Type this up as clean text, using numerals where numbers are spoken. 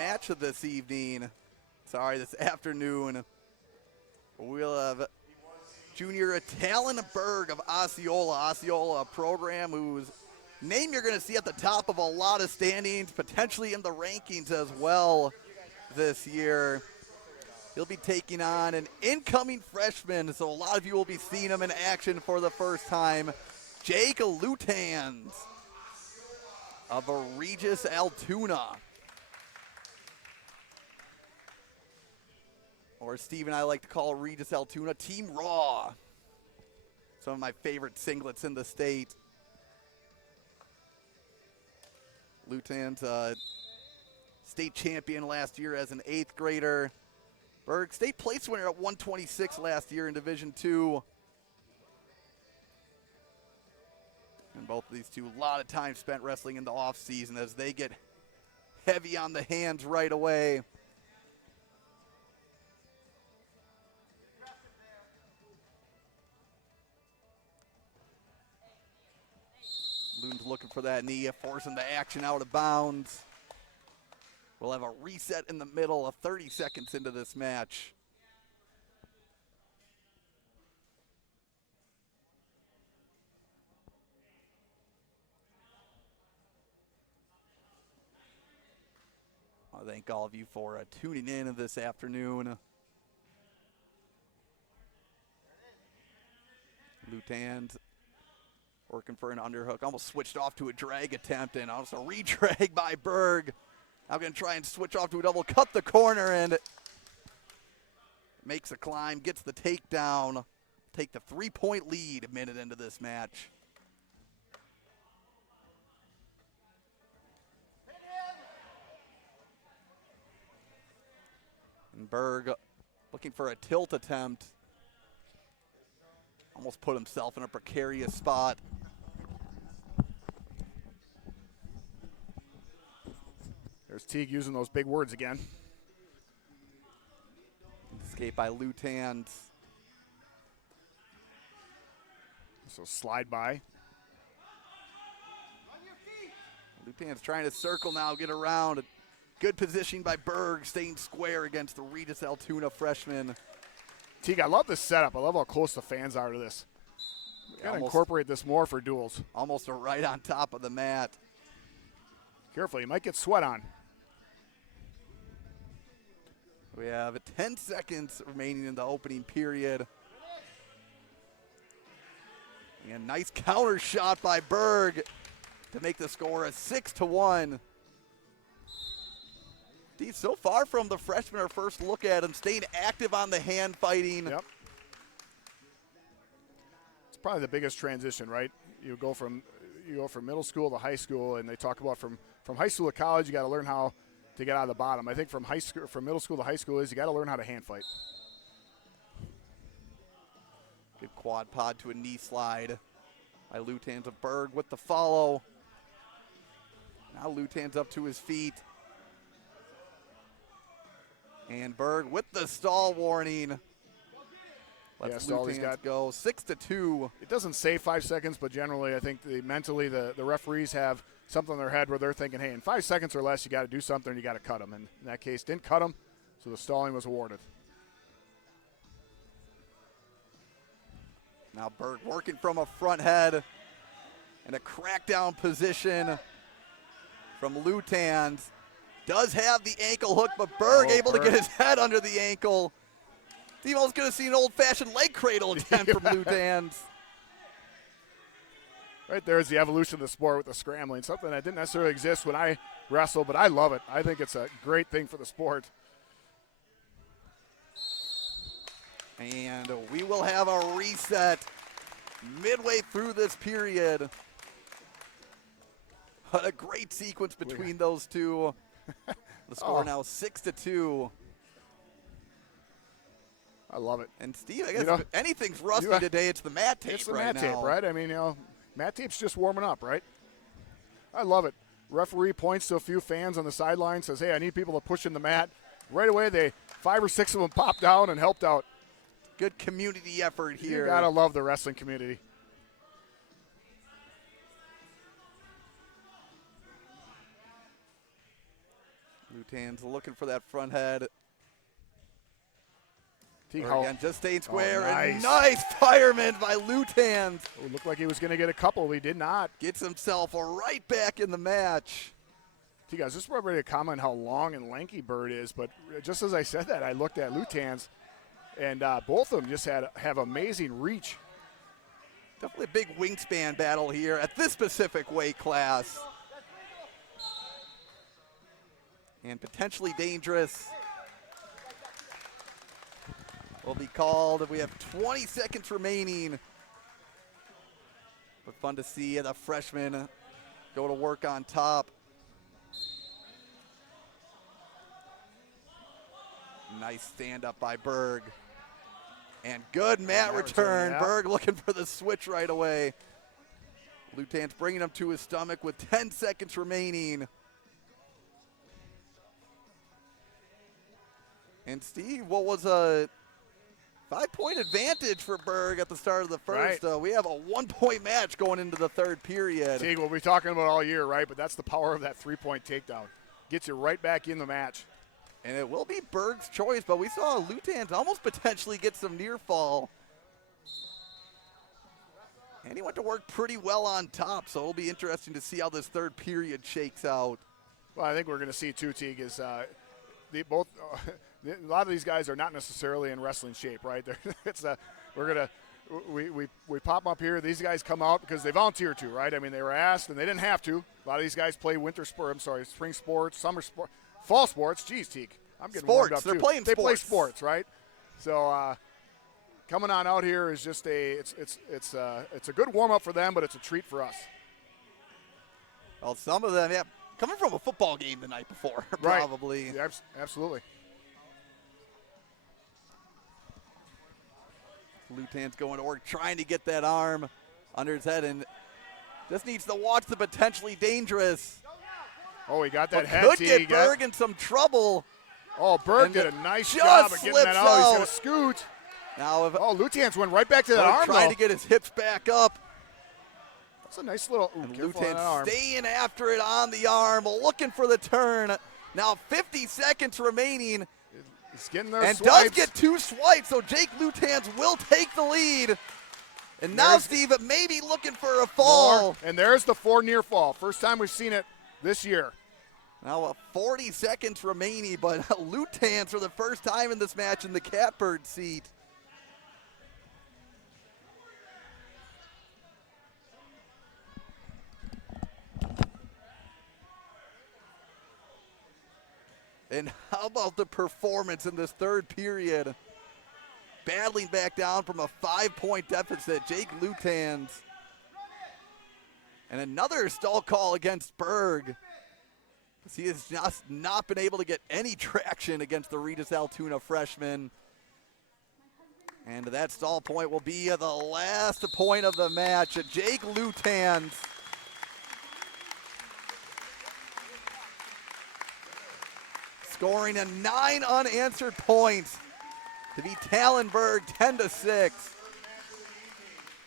match of this evening. Sorry, this afternoon. We'll have junior Talon Berg of Osceola, a program whose name you're going to see at the top of a lot of standings, potentially in the rankings as well this year. He'll be taking on an incoming freshman, so a lot of you will be seeing him in action for the first time, Jake Lootans of Regis Altoona. Or Steve and I like to call Regis Altoona Team Raw. Some of my favorite singlets in the state. Lootans, state champion last year as an 8th grader. Berg, state place winner at 126 last year in Division II. And both of these two, a lot of time spent wrestling in the offseason as they get heavy on the hands right away. Loon's looking for that knee, forcing the action out of bounds. We'll have a reset in the middle of 30 seconds into this match. I thank all of you for tuning in this afternoon. Lootans working for an underhook. Almost switched off to a drag attempt, and also a re-drag by Berg. I'm going to try and switch off to a double, cut the corner, and makes a climb, gets the takedown. Take the 3-point lead a minute into this match. And Berg looking for a tilt attempt. Almost put himself in a precarious spot. There's Teague using those big words again. Escape by Lootans. So slide by. Lootans trying to circle now, get around. Good positioning by Berg, staying square against the Regis Altoona freshman. Teague, I love this setup. I love how close the fans are to this. Got to incorporate this more for duels. Almost right on top of the mat. Careful, you might get sweat on. We have 10 seconds remaining in the opening period. And nice counter shot by Berg to make the score a 6-1. Steve, so far from the freshman, our first look at him, staying active on the hand fighting. Yep. It's probably the biggest transition, right? You go from middle school to high school, and they talk about from high school to college, you got to learn how to get out of the bottom. I think from middle school to high school is you got to learn how to hand fight. Good quad pod to a knee slide by Lootans of Berg with the follow. Now Lootans up to his feet. And Berg with the stall warning. Let's Lootans go 6-2. It doesn't say 5 seconds, but generally I think mentally the referees have something in their head where they're thinking, hey, in 5 seconds or less, you got to do something, you got to cut them. And in that case, didn't cut them, so the stalling was awarded. Now Berg working from a front head and a crackdown position from Lootans. Does have the ankle hook, but Berg able to get his head under the ankle. Demo's going to see an old-fashioned leg cradle attempt from Lootans. Right there is the evolution of the sport with the scrambling, something that didn't necessarily exist when I wrestled, but I love it. I think it's a great thing for the sport. And we will have a reset midway through this period. What a great sequence between those two. The score now 6-2. I love it. And Steve, I guess if anything's rusty today, it's the mat tape. It's the mat tape, right? I mean, mat tape's just warming up, right? I love it. Referee points to a few fans on the sideline, says, hey, I need people to push in the mat. Right away, 5 or 6 of them popped down and helped out. Good community effort here. You gotta love the wrestling community. Lootans looking for that front head. Again, just staying square. Oh, And nice fireman by Lootans. It looked like he was going to get a couple. He did not. Gets himself right back in the match. Guys, this is probably a comment how long and lanky Bird is, but just as I said that, I looked at Lootans, and both of them just have amazing reach. Definitely a big wingspan battle here at this specific weight class. And potentially dangerous. Will be called. We have 20 seconds remaining. But fun to see the freshman go to work on top. Nice stand up by Berg. And good mat return. Yeah. Berg looking for the switch right away. Lootans bringing him to his stomach with 10 seconds remaining. And Steve, what was a 5-point advantage for Berg at the start of the first? Right. We have a 1-point match going into the third period. Teague, we'll be talking about all year, right? But that's the power of that 3-point takedown. Gets you right back in the match. And it will be Berg's choice, but we saw Lootans almost potentially get some near fall. And he went to work pretty well on top, so it'll be interesting to see how this third period shakes out. Well, I think we're going to see too, Teague, is a lot of these guys are not necessarily in wrestling shape, right? We pop up here. These guys come out because they volunteer to, right? I mean, they were asked and they didn't have to. A lot of these guys play spring sports, summer sport, fall sports. Geez, Teague, I'm getting warmed up They're too. playing they sports. play sports, right? So coming on out here is just it's a good warm up for them, but it's a treat for us. Well, some of them, yeah, coming from a football game the night before, Right. probably. Yeah, absolutely. Lootans going to work, trying to get that arm under his head, and just needs to watch the potentially dangerous. Oh, he got that head. Could get Berg in some trouble. Oh, Berg And did a nice just job of getting slips that out. He's going out. to scoot. Now, if Lootans went right back to that Berg arm, trying though. to get his hips back up. That's a nice little. And Careful on that Lootans arm. staying after it on the arm, looking for the turn. Now 50 seconds remaining. He's getting those And swipes. does get 2 swipes, so Jake Lootans will take the lead. And now Steve may be looking for a fall. More. And there's the 4 near fall. First time we've seen it this year. Now 40 seconds remaining, but Lootans for the first time in this match in the catbird seat. And how about the performance in this third period? Battling back down from a 5-point deficit, Jake Lootans. And another stall call against Berg. He has just not been able to get any traction against the Regis Altoona freshman. And that stall point will be the last point of the match. Jake Lootans scoring a 9 unanswered points to beat Talon Berg 10-6.